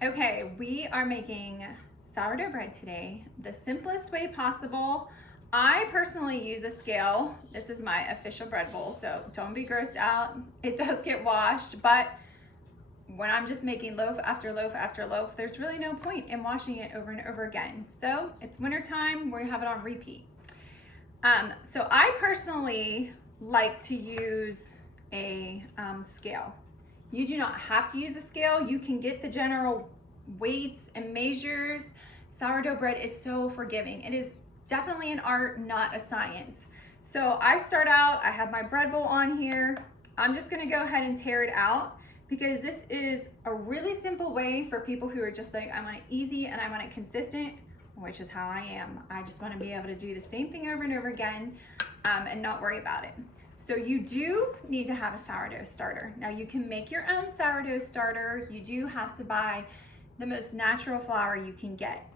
Okay, we are making sourdough bread today, the simplest way possible. I personally use a scale. This is my official bread bowl, so don't be grossed out. It does get washed, but when I'm just making loaf after loaf after loaf, there's really no point in washing it over and over again. So it's winter time, we have it on repeat. So I personally like to use a scale. You do not have to use a scale. You can get the general weights and measures. Sourdough bread is so forgiving. It is definitely an art, not a science. So I start out, I have my bread bowl on here. I'm just gonna go ahead and tear it out because this is a really simple way for people who are just like, I want it easy and I want it consistent, which is how I am. I just wanna be able to do the same thing over and over again and not worry about it. So you do need to have a sourdough starter. Now you can make your own sourdough starter. You do have to buy the most natural flour you can get.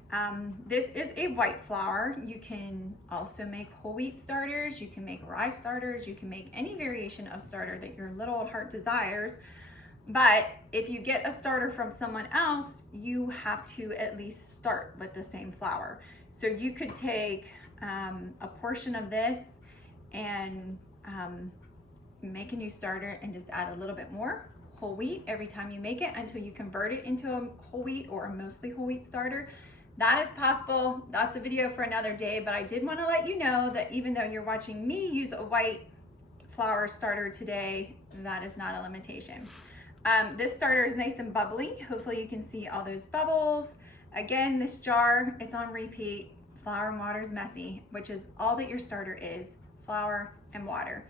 This is a white flour. You can also make whole wheat starters. You can make rye starters. You can make any variation of starter that your little old heart desires. But if you get a starter from someone else, you have to at least start with the same flour. So you could take a portion of this and make a new starter and just add a little bit more whole wheat every time you make it until you convert it into a whole wheat or a mostly whole wheat starter. That is possible. That's a video for another day, but I did want to let you know that even though you're watching me use a white flour starter today, that is not a limitation. This starter is nice and bubbly. Hopefully you can see all those bubbles. Again, this jar, it's on repeat. Flour and water is messy, which is all that your starter is, flour and water.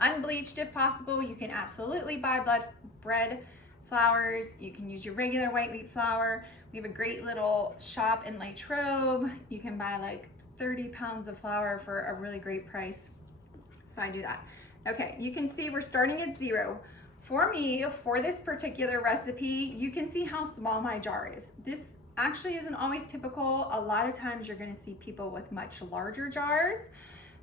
Unbleached if possible. You can absolutely buy bread flours. You can use your regular white wheat flour. We have a great little shop in Latrobe. You can buy like 30 pounds of flour for a really great price. So I do that. Okay, you can see we're starting at 0. For me, for this particular recipe, you can see how small my jar is. This actually isn't always typical. A lot of times you're gonna see people with much larger jars.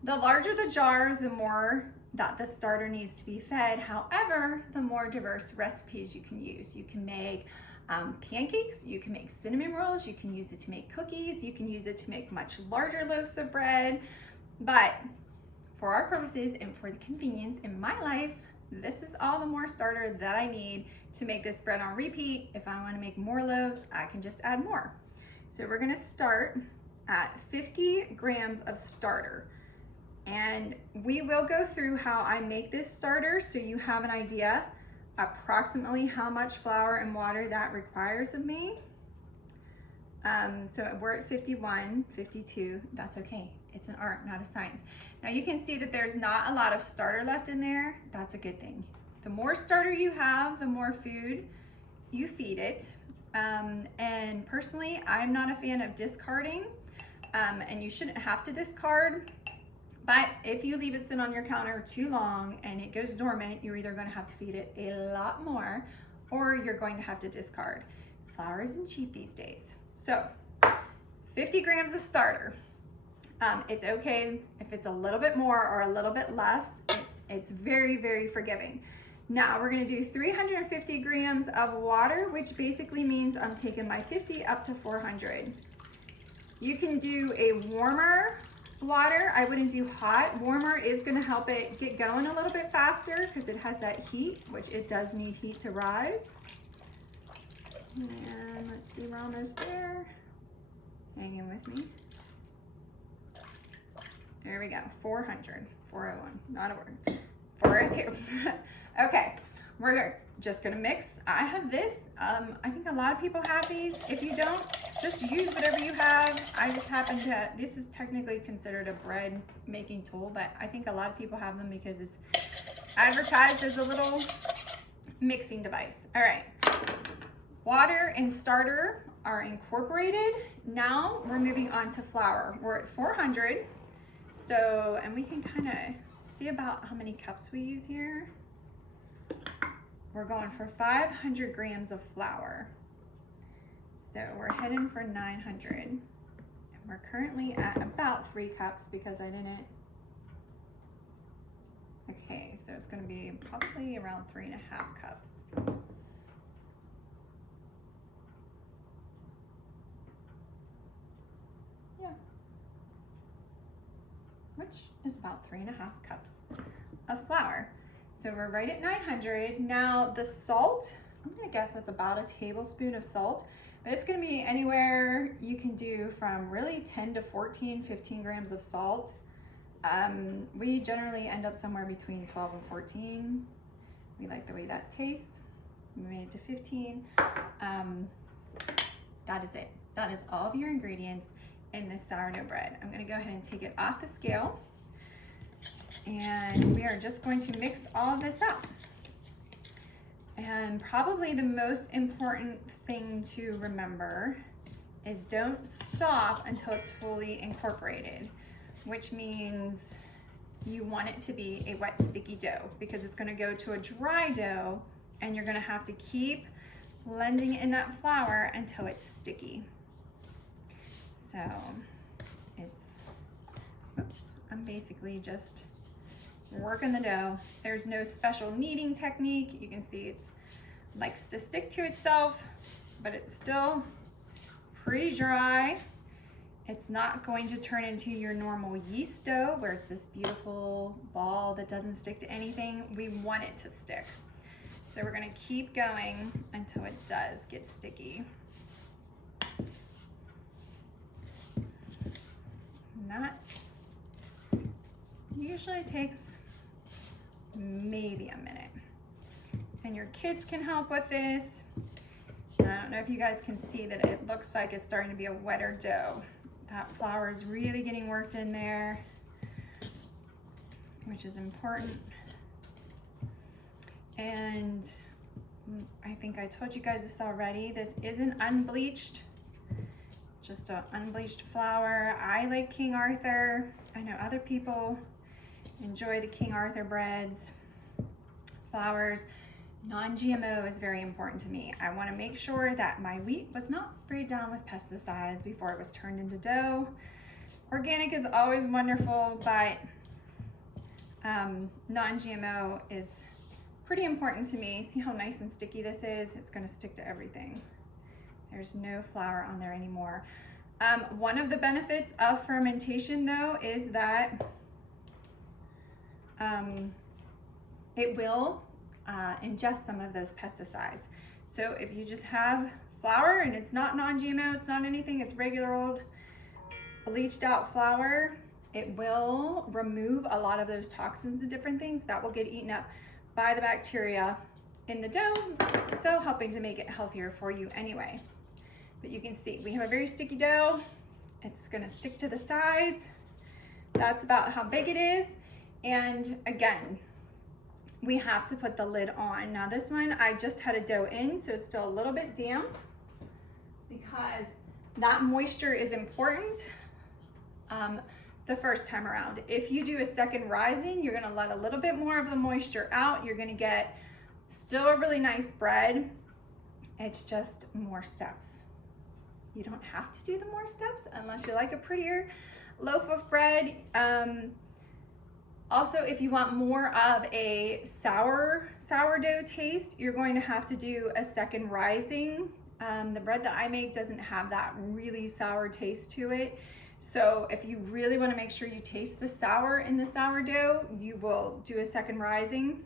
The larger the jar, the more that the starter needs to be fed. However, the more diverse recipes you can use. You can make pancakes, you can make cinnamon rolls, you can use it to make cookies, you can use it to make much larger loaves of bread. But for our purposes and for the convenience in my life, this is all the more starter that I need to make this bread on repeat. If I want to make more loaves, I can just add more. So we're going to start at 50 grams of starter. And we will go through how I make this starter so you have an idea approximately how much flour and water that requires of me. So we're at 51, 52, that's okay. It's an art, not a science. Now you can see that there's not a lot of starter left in there. That's a good thing. The more starter you have, the more food you feed it. And personally, I'm not a fan of discarding, and you shouldn't have to discard. But if you leave it sit on your counter too long and it goes dormant, you're either going to have to feed it a lot more or you're going to have to discard. Flour isn't cheap these days. So 50 grams of starter. It's okay if it's a little bit more or a little bit less. It's very, very forgiving. Now we're going to do 350 grams of water, which basically means I'm taking my 50 up to 400. You can do a warmer water. I wouldn't do hot. Warmer is going to help it get going a little bit faster because it has that heat, which it does need heat to rise. And let's see, we're almost there. Hang in with me. There we go, 400, 401, not a word, 402. Okay, we're just gonna mix. I have this, I think a lot of people have these. If you don't, just use whatever you have. I just happen to, this is technically considered a bread making tool, but I think a lot of people have them because it's advertised as a little mixing device. All right, water and starter are incorporated. Now we're moving on to flour. We're at 400. So, and we can kind of see about how many cups we use here. We're going for 500 grams of flour. So we're heading for 900. And we're currently at about 3 cups because I didn't. Okay, so it's going to be probably around 3.5 cups. which is about 3.5 cups of flour. So we're right at 900. Now the salt, I'm gonna guess that's about a tablespoon of salt, but it's gonna be anywhere you can do from really 10 to 14, 15 grams of salt. We generally end up somewhere between 12 and 14. We like the way that tastes. We made it to 15. That is it. That is all of your ingredients in this sourdough bread. I'm gonna go ahead and take it off the scale, and we are just going to mix all of this up. And probably the most important thing to remember is don't stop until it's fully incorporated, which means you want it to be a wet, sticky dough, because it's gonna go to a dry dough and you're gonna have to keep blending in that flour until it's sticky. So I'm basically just working the dough. There's no special kneading technique. You can see it likes to stick to itself, but it's still pretty dry. It's not going to turn into your normal yeast dough where it's this beautiful ball that doesn't stick to anything. We want it to stick. So we're gonna keep going until it does get sticky. And that usually takes maybe a minute. And your kids can help with this. I don't know if you guys can see that it looks like it's starting to be a wetter dough. That flour is really getting worked in there, which is important. And I think I told you guys this already. This isn't unbleached, just an unbleached flour. I like King Arthur. I know other people enjoy the King Arthur breads, flours. Non-GMO is very important to me. I want to make sure that my wheat was not sprayed down with pesticides before it was turned into dough. Organic is always wonderful, but non-GMO is pretty important to me. See how nice and sticky this is? It's going to stick to everything. There's no flour on there anymore. One of the benefits of fermentation, though, is that it will ingest some of those pesticides. So if you just have flour and it's not non-GMO, it's not anything, it's regular old bleached out flour, it will remove a lot of those toxins and different things that will get eaten up by the bacteria in the dough, so helping to make it healthier for you anyway. But you can see we have a very sticky dough. It's gonna stick to the sides. That's about how big it is. And again, we have to put the lid on. Now this one, I just had a dough in, so it's still a little bit damp because that moisture is important the first time around. If you do a second rising, you're gonna let a little bit more of the moisture out. You're gonna get still a really nice bread. It's just more steps. You don't have to do the more steps unless you like a prettier loaf of bread. Also, if you want more of a sourdough taste, you're going to have to do a second rising. The bread that I make doesn't have that really sour taste to it. So if you really want to make sure you taste the sour in the sourdough, you will do a second rising.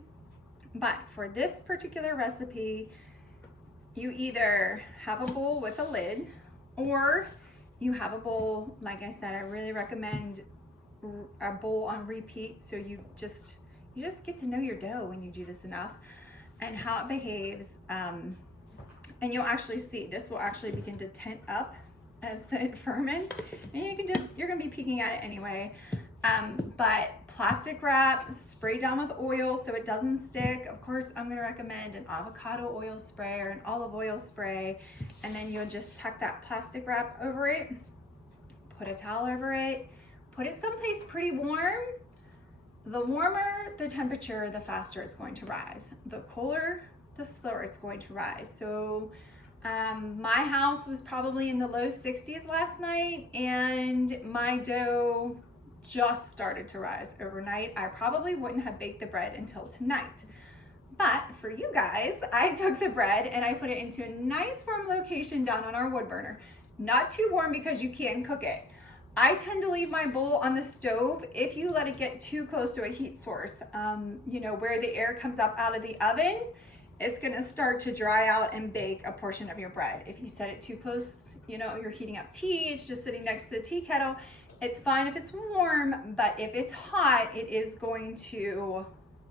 But for this particular recipe, you either have a bowl with a lid, or you have a bowl, like I said, I really recommend a bowl on repeat, so you just get to know your dough when you do this enough and how it behaves. And you'll actually see this will actually begin to tint up as it ferments, and you're gonna be peeking at it anyway. But plastic wrap, spray down with oil so it doesn't stick. Of course, I'm gonna recommend an avocado oil spray or an olive oil spray, and then you'll just tuck that plastic wrap over it, put a towel over it, put it someplace pretty warm. The warmer the temperature, the faster it's going to rise. The cooler, the slower it's going to rise. So my house was probably in the low 60s last night, and my dough just started to rise overnight. I probably wouldn't have baked the bread until tonight. But for you guys, I took the bread and I put it into a nice warm location down on our wood burner. Not too warm because you can't cook it. I tend to leave my bowl on the stove. If you let it get too close to a heat source, you know, where the air comes up out of the oven, it's gonna start to dry out and bake a portion of your bread. If you set it too close, you know, you're heating up tea, it's just sitting next to the tea kettle. It's fine if it's warm, but if it's hot, it is going to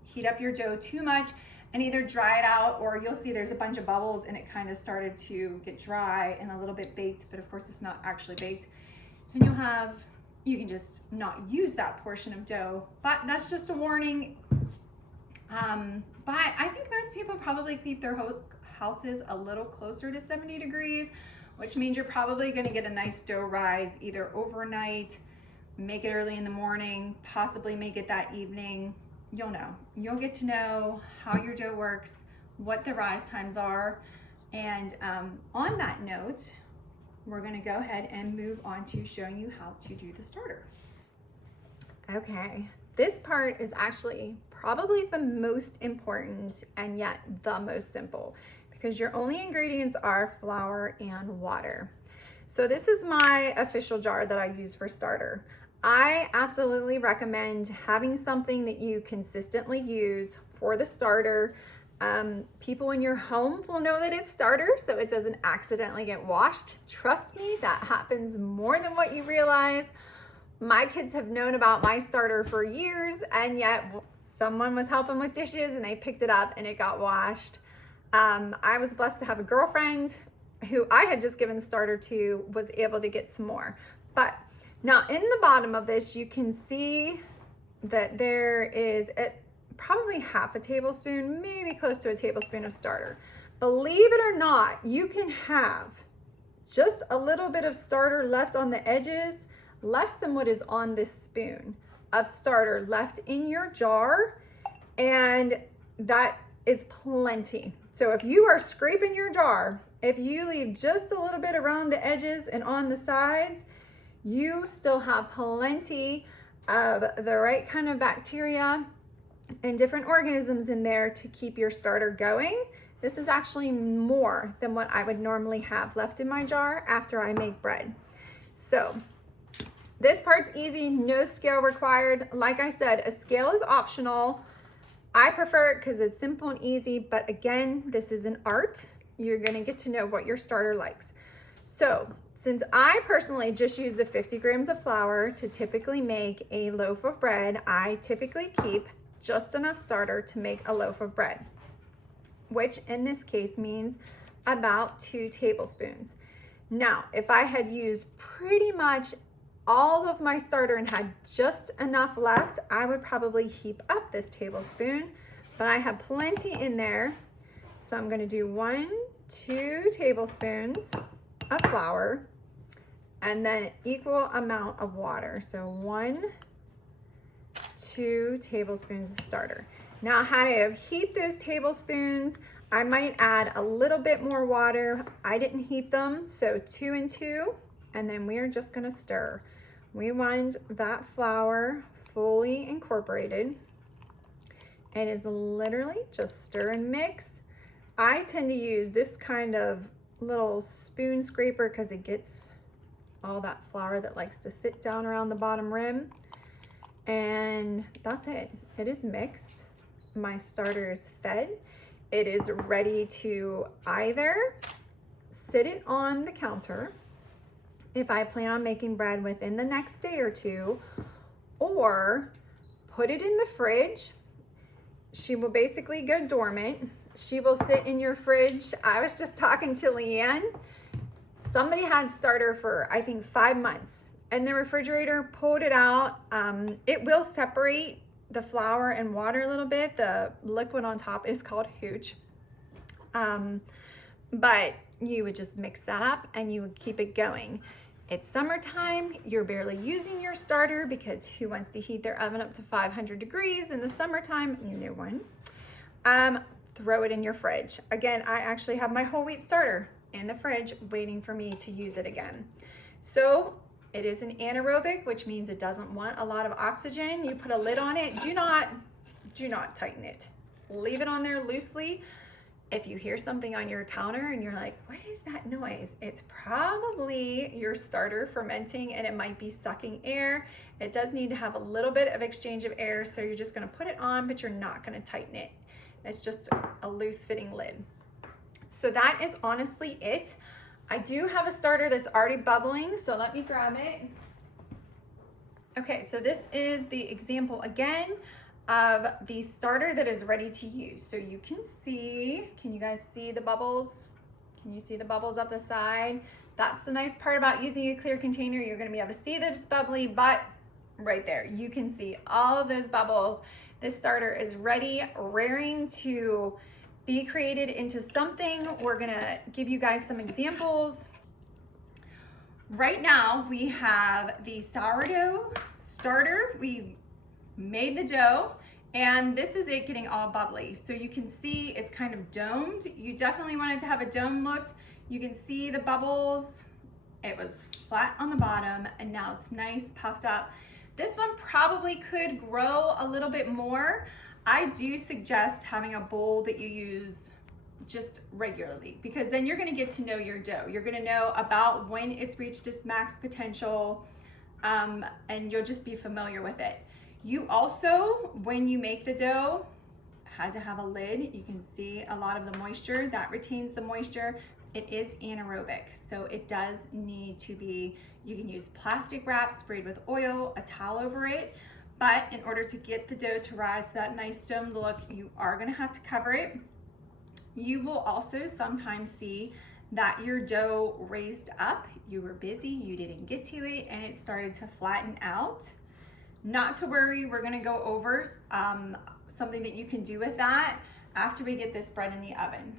heat up your dough too much and either dry it out, or you'll see there's a bunch of bubbles and it kind of started to get dry and a little bit baked, but of course it's not actually baked. So you can just not use that portion of dough, but that's just a warning. But I think most people probably keep their houses a little closer to 70 degrees, which means you're probably gonna get a nice dough rise either overnight, make it early in the morning, possibly make it that evening. You'll know. You'll get to know how your dough works, what the rise times are, and on that note, we're gonna go ahead and move on to showing you how to do the starter. Okay, this part is actually probably the most important and yet the most simple, because your only ingredients are flour and water. So this is my official jar that I use for starter. I absolutely recommend having something that you consistently use for the starter. People in your home will know that it's starter, so it doesn't accidentally get washed. Trust me, that happens more than what you realize. My kids have known about my starter for years, and yet someone was helping with dishes and they picked it up and it got washed. I was blessed to have a girlfriend who I had just given starter to, was able to get some more. But now in the bottom of this, you can see that there is probably half a tablespoon, maybe close to a tablespoon of starter. Believe it or not, you can have just a little bit of starter left on the edges, less than what is on this spoon of starter left in your jar, and that is plenty. So if you are scraping your jar, if you leave just a little bit around the edges and on the sides, you still have plenty of the right kind of bacteria and different organisms in there to keep your starter going. This is actually more than what I would normally have left in my jar after I make bread. So this part's easy, no scale required. Like I said, a scale is optional. I prefer it because it's simple and easy, but again, this is an art. You're gonna get to know what your starter likes. So since I personally just use the 50 grams of flour to typically make a loaf of bread, I typically keep just enough starter to make a loaf of bread, which in this case means about 2 tablespoons. Now, if I had used pretty much all of my starter and had just enough left, I would probably heap up this tablespoon, but I have plenty in there. So I'm gonna do 2 tablespoons of flour and then equal amount of water. So 2 tablespoons of starter. Now, had I have heaped those tablespoons, I might add a little bit more water. I didn't heap them, so 2 and 2, and then we are just gonna stir. We want that flour fully incorporated. It is literally just stir and mix. I tend to use this kind of little spoon scraper because it gets all that flour that likes to sit down around the bottom rim. And that's it. It is mixed. My starter is fed. It is ready to either sit it on the counter if I plan on making bread within the next day or two, or put it in the fridge. She will basically go dormant. She will sit in your fridge. I was just talking to Leanne. Somebody had starter for, I think, 5 months. In the refrigerator, pulled it out. It will separate the flour and water a little bit. The liquid on top is called hooch. But you would just mix that up and you would keep it going. It's summertime, you're barely using your starter because who wants to heat their oven up to 500 degrees in the summertime? No one. Throw it in your fridge. Again, I actually have my whole wheat starter in the fridge waiting for me to use it again. So it is an anaerobic, which means it doesn't want a lot of oxygen. You put a lid on it. Do not tighten it. Leave it on there loosely If you hear something on your counter and you're like, what is that noise? It's probably your starter fermenting, and it might be sucking air. It does need to have a little bit of exchange of air, so you're just gonna put it on, but you're not gonna tighten it. It's just a loose fitting lid. So that is honestly it. I do have a starter that's already bubbling, so let me grab it. Okay, so this is the example again of the starter that is ready to use. So you can you guys see the bubbles? Can you see the bubbles up the side? That's the nice part about using a clear container. You're gonna be able to see that it's bubbly, but right there, you can see all of those bubbles. This starter is ready, raring to be created into something. We're gonna give you guys some examples. Right now, we have the sourdough starter. We made the dough, and this is it getting all bubbly. So you can see it's kind of domed. You definitely want it to have a dome look. You can see the bubbles. It was flat on the bottom, and now it's nice puffed up. This one probably could grow a little bit more. I do suggest having a bowl that you use just regularly, because then you're gonna get to know your dough. You're gonna know about when it's reached its max potential, and you'll just be familiar with it. You also, when you make the dough, had to have a lid. You can see a lot of the moisture that retains the moisture. It is anaerobic, so it does need to be, you can use plastic wrap sprayed with oil, a towel over it, but in order to get the dough to rise to that nice domed look, you are gonna have to cover it. You will also sometimes see that your dough raised up. You were busy, you didn't get to it, and it started to flatten out. Not to worry, we're gonna go over something that you can do with that after we get this bread in the oven.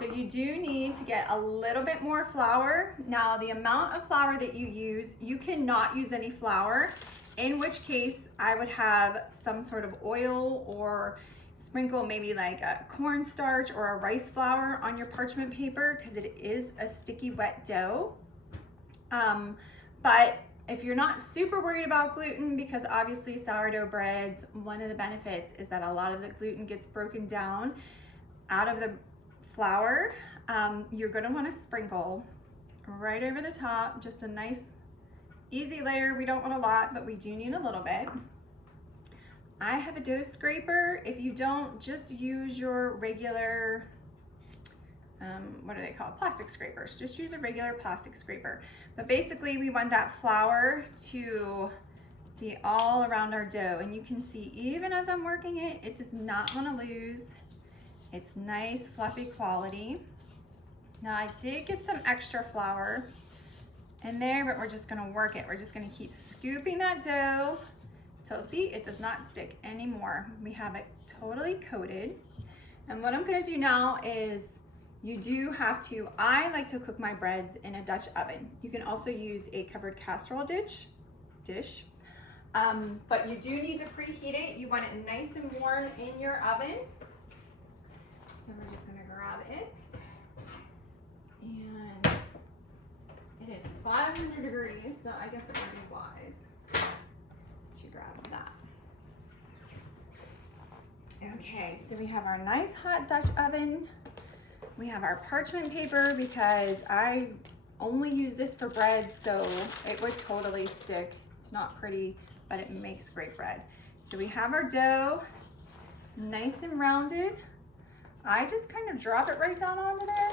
So you do need to get a little bit more flour. Now, the amount of flour that you use, you cannot use any flour, in which case I would have some sort of oil or sprinkle maybe like a cornstarch or a rice flour on your parchment paper, because it is a sticky wet dough. But if you're not super worried about gluten, because obviously sourdough breads, one of the benefits is that a lot of the gluten gets broken down out of the flour, you're gonna wanna sprinkle right over the top, just a nice easy layer. We don't want a lot, but we do need a little bit. I have a dough scraper. If you don't, just use your regular, what are they called? Plastic scrapers. Just use a regular plastic scraper. But basically we want that flour to be all around our dough. And you can see even as I'm working it, it does not want to lose its nice fluffy quality. Now I did get some extra flour in there, but we're just gonna work it. We're just gonna keep scooping that dough till, see, it does not stick anymore. We have it totally coated. And what I'm gonna do now is, you do have to, I like to cook my breads in a Dutch oven. You can also use a covered casserole dish. But you do need to preheat it. You want it nice and warm in your oven. So we're just gonna grab it. And it is 500 degrees, so I guess it would be wise to grab that. Okay, so we have our nice hot Dutch oven. We have our parchment paper, because I only use this for bread, so it would totally stick. It's not pretty, but it makes great bread. So we have our dough nice and rounded. I just kind of drop it right down onto there.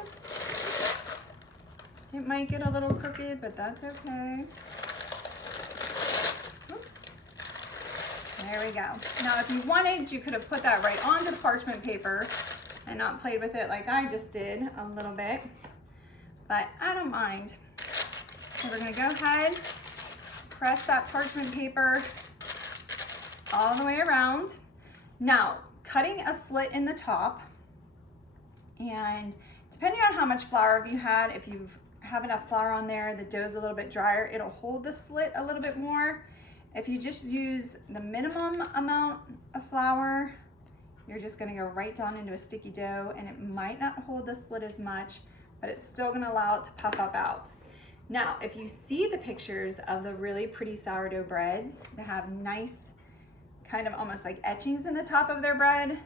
It might get a little crooked, but that's okay. Oops. There we go. Now, if you wanted, you could have put that right onto parchment paper and not played with it like I just did a little bit, but I don't mind. So we're gonna go ahead, press that parchment paper all the way around. Now, cutting a slit in the top, and depending on how much flour you had, if you have enough flour on there, the dough's a little bit drier, it'll hold the slit a little bit more. If you just use the minimum amount of flour, you're just gonna go right down into a sticky dough, and it might not hold the slit as much, but it's still gonna allow it to puff up out. Now, if you see the pictures of the really pretty sourdough breads that have nice, kind of almost like etchings in the top of their bread,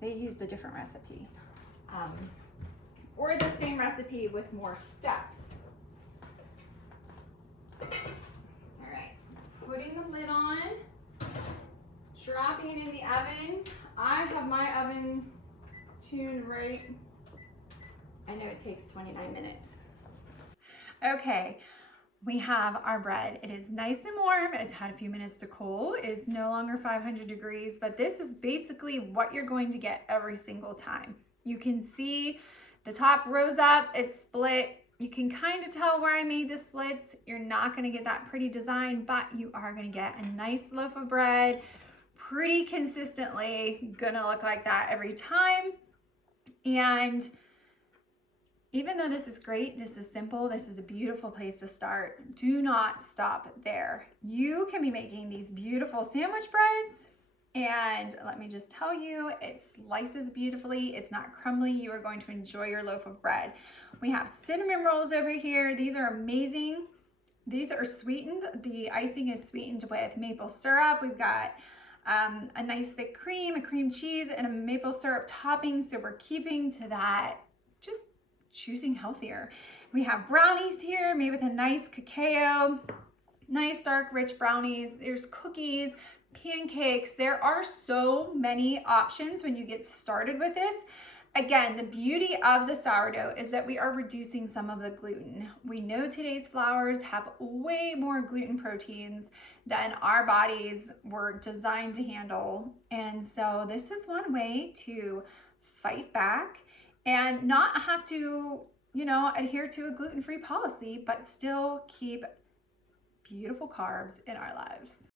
they used a different recipe. or the same recipe with more steps. All right, putting the lid on, dropping it in the oven. I have my oven tuned right. I know it takes 29 minutes. Okay, we have our bread. It is nice and warm. It's had a few minutes to cool. It's no longer 500 degrees, but this is basically what you're going to get every single time. You can see the top rose up, it's split. You can kind of tell where I made the slits. You're not gonna get that pretty design, but you are gonna get a nice loaf of bread, pretty consistently gonna look like that every time. And even though this is great, this is simple, this is a beautiful place to start, do not stop there. You can be making these beautiful sandwich breads, and let me just tell you, it slices beautifully, it's not crumbly, you are going to enjoy your loaf of bread. We have cinnamon rolls over here. These are amazing. These are sweetened. The icing is sweetened with maple syrup. We've got a nice thick cream, a cream cheese, and a maple syrup topping, so we're keeping to that, just choosing healthier. We have brownies here made with a nice cacao, nice dark rich brownies. There's cookies, pancakes. There are so many options when you get started with this. Again, the beauty of the sourdough is that we are reducing some of the gluten. We know today's flours have way more gluten proteins than our bodies were designed to handle. And so this is one way to fight back and not have to, adhere to a gluten-free policy, but still keep beautiful carbs in our lives.